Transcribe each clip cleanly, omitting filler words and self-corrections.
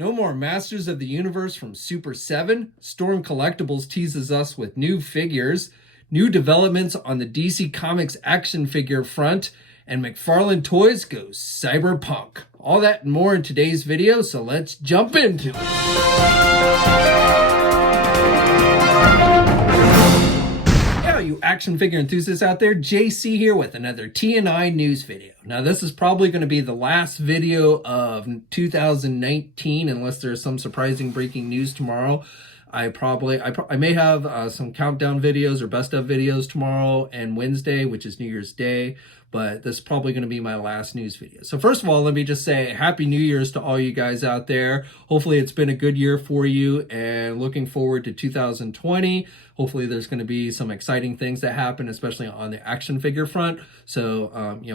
No more Masters of the Universe from Super7. Storm Collectibles teases us with new figures. New developments on the DC Comics action figure front. And McFarlane Toys goes Cyberpunk. All that and more in today's video, so let's jump into it. You action figure enthusiasts out there, JC here with another TNINews video. Now this is probably going to be the last video of 2019 unless there's some surprising breaking news tomorrow. I may have some countdown videos or best of videos tomorrow and Wednesday, which is New Year's Day, but this is probably going to be my last news video. So first of all, let me just say Happy New Year's to all you guys out there. Hopefully it's been a good year for you and looking forward to 2020. Hopefully there's going to be some exciting things that happen, especially on the action figure front. So,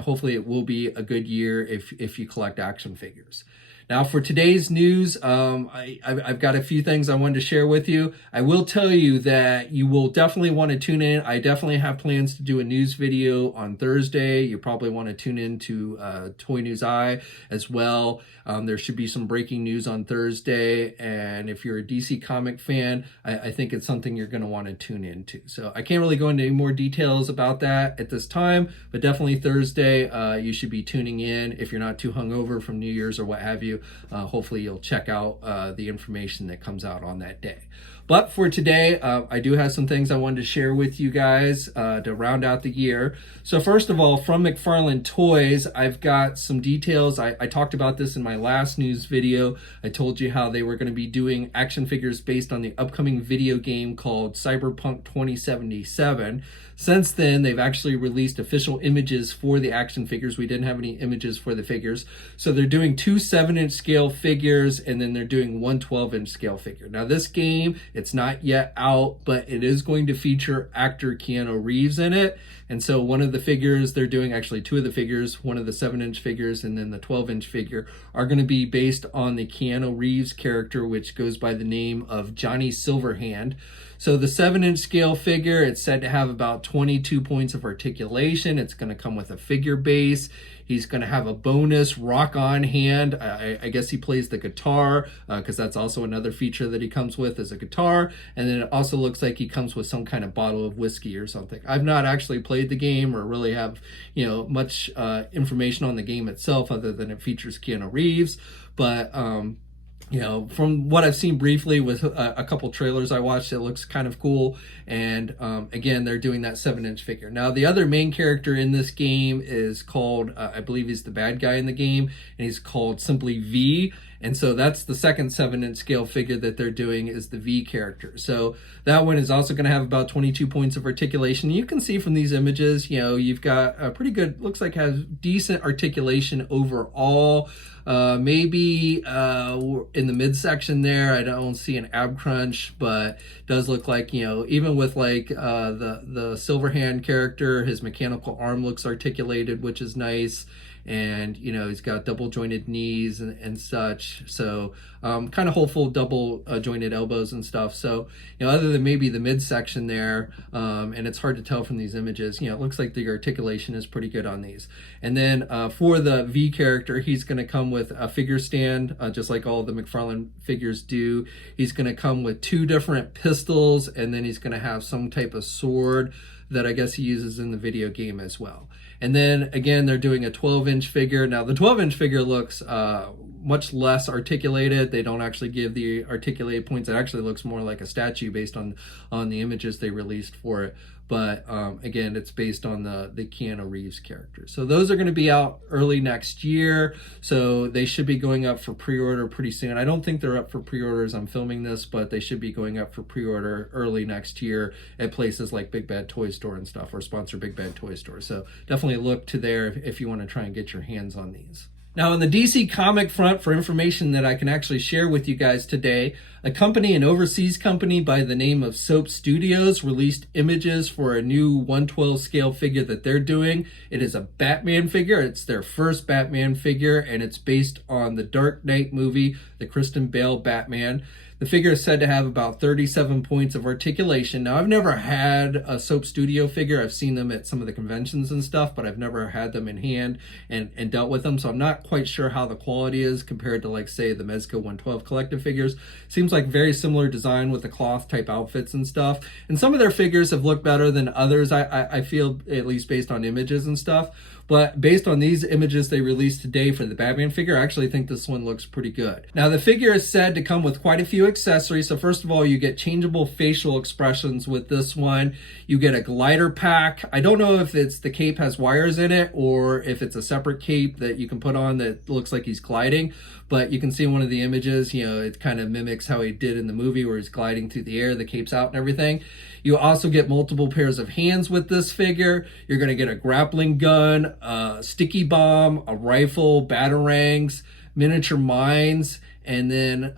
hopefully it will be a good year if you collect action figures. Now for today's news, I've got a few things I wanted to share with you. I will tell you that you will definitely want to tune in. I definitely have plans to do a news video on Thursday. You probably want to tune in to Toy News Eye as well. There should be some breaking news on Thursday. And if you're a DC comic fan, I think it's something you're going to want to tune into. So I can't really go into any more details about that at this time, but definitely Thursday, you should be tuning in if you're not too hungover from New Year's or what have you. Hopefully you'll check out the information that comes out on that day. But for today, I do have some things I wanted to share with you guys to round out the year. So first of all, from McFarlane Toys, I've got some details. I talked about this in my last news video. I told you how they were going to be doing action figures based on the upcoming video game called Cyberpunk 2077. Since then, they've actually released official images for the action figures. We didn't have any images for the figures. So they're doing 2 7-inch scale figures, and then they're doing 1 12-inch scale figure. Now this game, it's not yet out, but it is going to feature actor Keanu Reeves in it. And so one of the figures they're doing, actually 2 of the figures, one of the 7-inch figures and then the 12-inch figure, are going to be based on the Keanu Reeves character, which goes by the name of Johnny Silverhand. So the 7-inch scale figure, it's said to have about 22 points of articulation. It's going to come with a figure base. He's going to have a bonus rock-on hand. I guess he plays the guitar because that's also another feature that he comes with is a guitar. And then it also looks like he comes with some kind of bottle of whiskey or something. I've not actually played the game or really have, much information on the game itself other than it features Keanu Reeves. But from what I've seen briefly with a couple trailers I watched, it looks kind of cool. And again, they're doing that 7-inch figure. Now, the other main character in this game is called, I believe he's the bad guy in the game, and he's called simply V. And so that's the second 7-inch scale figure that they're doing is the V character. So that one is also going to have about 22 points of articulation. You can see from these images, you've got a pretty good, looks like has decent articulation overall. Maybe in the midsection there, I don't see an ab crunch, but does look like, even with like the Silverhand character, his mechanical arm looks articulated, which is nice. And, he's got double jointed knees and such. So kind of hopeful double jointed elbows and stuff. So, other than maybe the midsection there, and it's hard to tell from these images, it looks like the articulation is pretty good on these. And then for the V character, he's going to come with a figure stand, just like all the McFarlane figures do. He's going to come with 2 different pistols, and then he's going to have some type of sword that I guess he uses in the video game as well. And then again, they're doing a 12-inch figure. Now the 12-inch figure looks much less articulated. They don't actually give the articulated points. It actually looks more like a statue based on the images they released for it. But again, it's based on the Keanu Reeves character. So those are going to be out early next year. So they should be going up for pre-order pretty soon. I don't think they're up for pre-orders. I'm filming this, but they should be going up for pre-order early next year at places like Big Bad Toy Store and stuff, or sponsor Big Bad Toy Store. So definitely look to there if you want to try and get your hands on these. Now, on the DC comic front, for information that I can actually share with you guys today, an overseas company by the name of Soap Studios released images for a new 1/12 scale figure that they're doing. It is a Batman figure. It's their first Batman figure, and it's based on the Dark Knight movie, the Kristen Bale Batman. The figure is said to have about 37 points of articulation. Now, I've never had a Soap Studio figure. I've seen them at some of the conventions and stuff, but I've never had them in hand and dealt with them. So I'm not quite sure how the quality is compared to, like, say, the Mezco 112 collective figures. Seems like very similar design with the cloth type outfits and stuff. And some of their figures have looked better than others, I feel, at least based on images and stuff. But based on these images they released today for the Batman figure, I actually think this one looks pretty good. Now, the figure is said to come with quite a few accessories. So first of all, you get changeable facial expressions with this one. You get a glider pack. I don't know if it's the cape has wires in it or if it's a separate cape that you can put on that looks like he's gliding. But you can see in one of the images, it kind of mimics how he did in the movie where he's gliding through the air, the cape's out and everything. You also get multiple pairs of hands with this figure. You're going to get a grappling gun, a sticky bomb, a rifle, batarangs, miniature mines, and then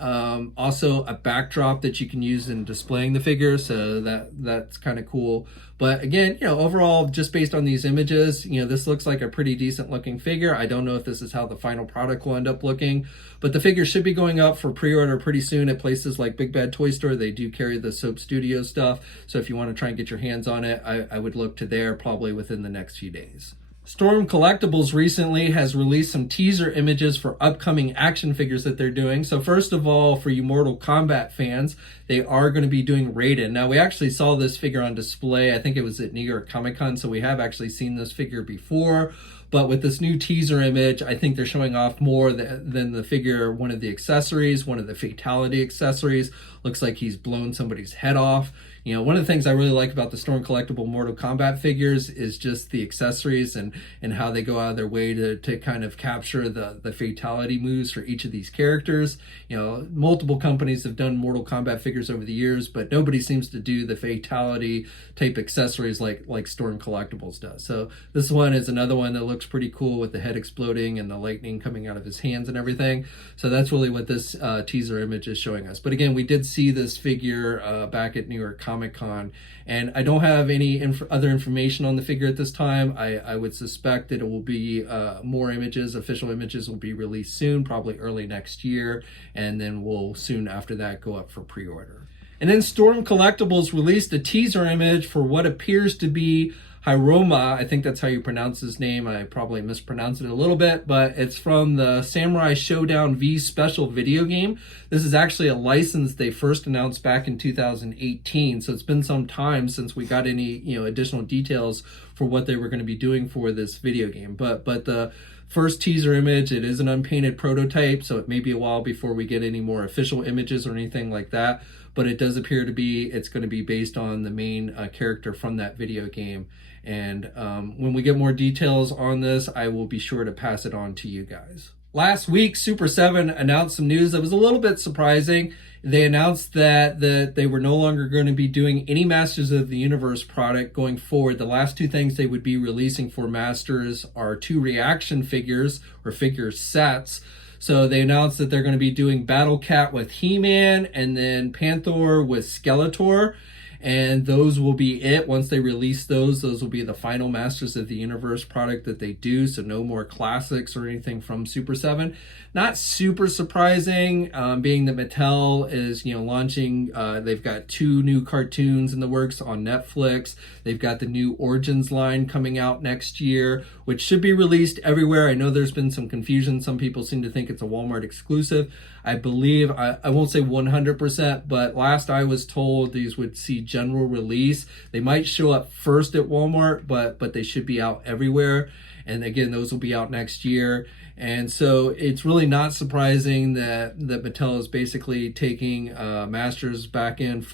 also a backdrop that you can use in displaying the figure. So that's kind of cool. But again, overall, just based on these images, this looks like a pretty decent looking figure. I don't know if this is how the final product will end up looking, but the figure should be going up for pre-order pretty soon at places like Big Bad Toy Store. They do carry the Soap Studio stuff. So if you want to try and get your hands on it, I would look to there probably within the next few days. Storm Collectibles recently has released some teaser images for upcoming action figures that they're doing. So first of all, for you Mortal Kombat fans, they are going to be doing Raiden. Now, we actually saw this figure on display. I think it was at New York Comic Con, so we have actually seen this figure before. But with this new teaser image, I think they're showing off more than the figure, one of the accessories, one of the fatality accessories. Looks like he's blown somebody's head off. One of the things I really like about the Storm Collectible Mortal Kombat figures is just the accessories and how they go out of their way to kind of capture the fatality moves for each of these characters. Multiple companies have done Mortal Kombat figures over the years, but nobody seems to do the fatality type accessories like Storm Collectibles does. So this one is another one that looks pretty cool with the head exploding and the lightning coming out of his hands and everything. So that's really what this teaser image is showing us. But again, we did see this figure back at New York Comic Con, and I don't have any other information on the figure at this time. I would suspect that it will be more images, official images will be released soon, probably early next year, and then we'll soon after that go up for pre-order. And then Storm Collectibles released a teaser image for what appears to be Hiroma. I think that's how you pronounce his name. I probably mispronounced it a little bit, but it's from the Samurai Showdown V special video game. This is actually a license they first announced back in 2018, so it's been some time since we got any additional details for what they were going to be doing for this video game. But the first teaser image, it is an unpainted prototype, so it may be a while before we get any more official images or anything like that. But it does appear to be, it's going to be based on the main character from that video game. And when we get more details on this, I will be sure to pass it on to you guys. Last week, Super7 announced some news that was a little bit surprising. They announced that they were no longer going to be doing any Masters of the Universe product going forward. The last two things they would be releasing for Masters are 2 reaction figures or figure sets. So they announced that they're going to be doing Battle Cat with He-Man and then Panther with Skeletor. And those will be it. Once they release those will be the final Masters of the Universe product that they do. So no more classics or anything from Super7. Not super surprising, being that Mattel is launching. They've got 2 new cartoons in the works on Netflix. They've got the new Origins line coming out next year, which should be released everywhere. I know there's been some confusion. Some people seem to think it's a Walmart exclusive. I believe, I won't say 100%, but last I was told these would see general release. They might show up first at Walmart, but they should be out everywhere. And again, those will be out next year. And so it's really not surprising that Mattel is basically taking Masters back in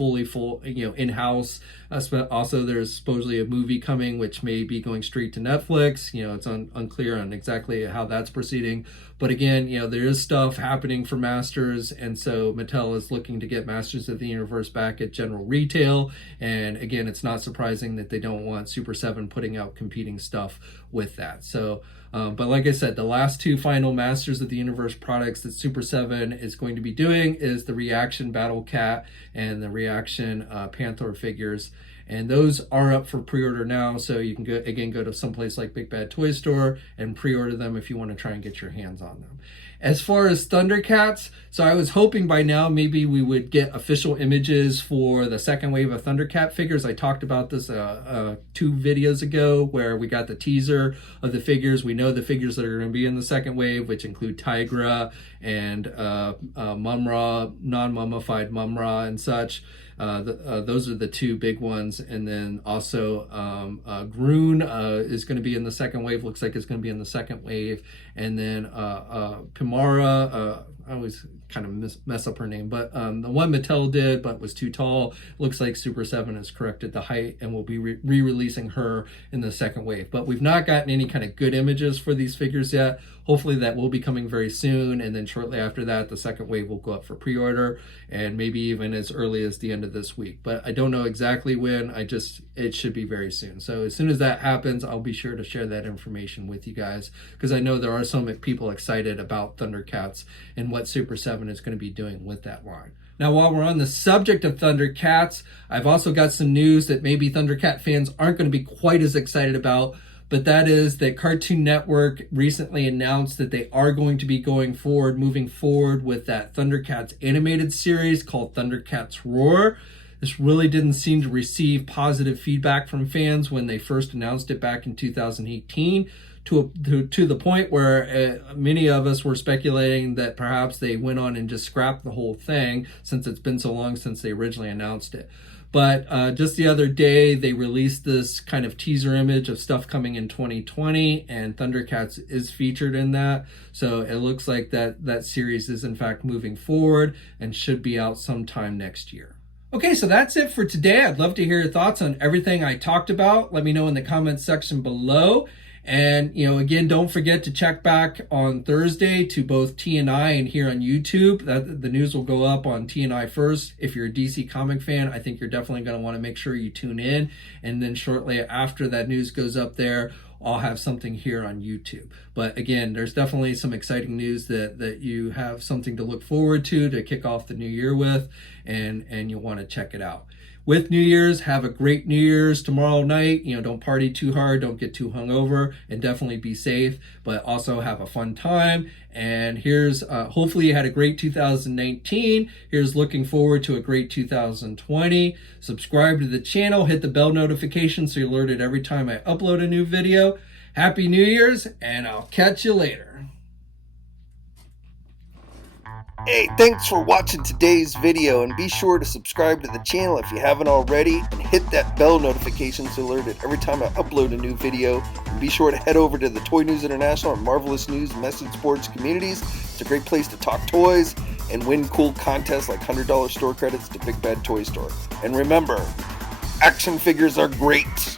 in-house. Also, there's supposedly a movie coming, which may be going straight to Netflix. It's unclear on exactly how that's proceeding. But again, there is stuff happening for Masters, and so Mattel is looking to get Masters of the Universe back at general retail. And again, it's not surprising that they don't want Super7 putting out competing stuff with that. So, but like I said, the last 2 final Masters of the Universe products that Super7 is going to be doing is the Reaction Battle Cat and the Reaction Panther figures. and those are up for pre-order now. So you can go to someplace like Big Bad Toy Store and pre-order them if you want to try and get your hands on them. As far as Thundercats, so I was hoping by now maybe we would get official images for the second wave of Thundercat figures. I talked about this 2 videos ago where we got the teaser of the figures. We know the figures that are going to be in the second wave, which include Tigra and Mumra, non-mummified Mumra and such. Those are the 2 big ones. And then also Groon is going to be in the second wave. Looks like it's going to be in the second wave. And then Pimara, I always kind of mess up her name, but the one Mattel did but was too tall. Looks like Super7 has corrected the height and will be re-releasing her in the second wave. But we've not gotten any kind of good images for these figures yet. Hopefully that will be coming very soon, and then shortly after that the second wave will go up for pre-order, and maybe even as early as the end of this week. But I don't know exactly when. It should be very soon. So as soon as that happens, I'll be sure to share that information with you guys, because I know there are some people excited about Thundercats and what Super7 is going to be doing with that line. Now, while we're on the subject of Thundercats, I've also got some news that maybe Thundercat fans aren't going to be quite as excited about, but that is that Cartoon Network recently announced that they are going to be moving forward with that Thundercats animated series called Thundercats Roar. This really didn't seem to receive positive feedback from fans when they first announced it back in 2018. To the point where many of us were speculating that perhaps they went on and just scrapped the whole thing, since it's been so long since they originally announced it. But just the other day, they released this kind of teaser image of stuff coming in 2020, and Thundercats is featured in that. So it looks like that series is in fact moving forward and should be out sometime next year. Okay, so that's it for today. I'd love to hear your thoughts on everything I talked about. Let me know in the comments section below. And, again, don't forget to check back on Thursday to both TNI and here on YouTube. The news will go up on TNI first. If you're a DC comic fan, I think you're definitely going to want to make sure you tune in. And then shortly after that news goes up there, I'll have something here on YouTube. But again, there's definitely some exciting news that you have something to look forward to kick off the new year with, and you'll want to check it out. With New Year's, have a great New Year's tomorrow night. Don't party too hard, don't get too hungover, and definitely be safe, but also have a fun time. And here's, hopefully you had a great 2019. Here's looking forward to a great 2020. Subscribe to the channel, hit the bell notification so you're alerted every time I upload a new video. Happy New Year's, and I'll catch you later. Hey, thanks for watching today's video, and be sure to subscribe to the channel if you haven't already, and hit that bell notification so you're alerted every time I upload a new video. And be sure to head over to the Toy News International and Marvelous News Message Boards communities. It's a great place to talk toys and win cool contests like $100 store credits to Big Bad Toy Store. And remember, action figures are great.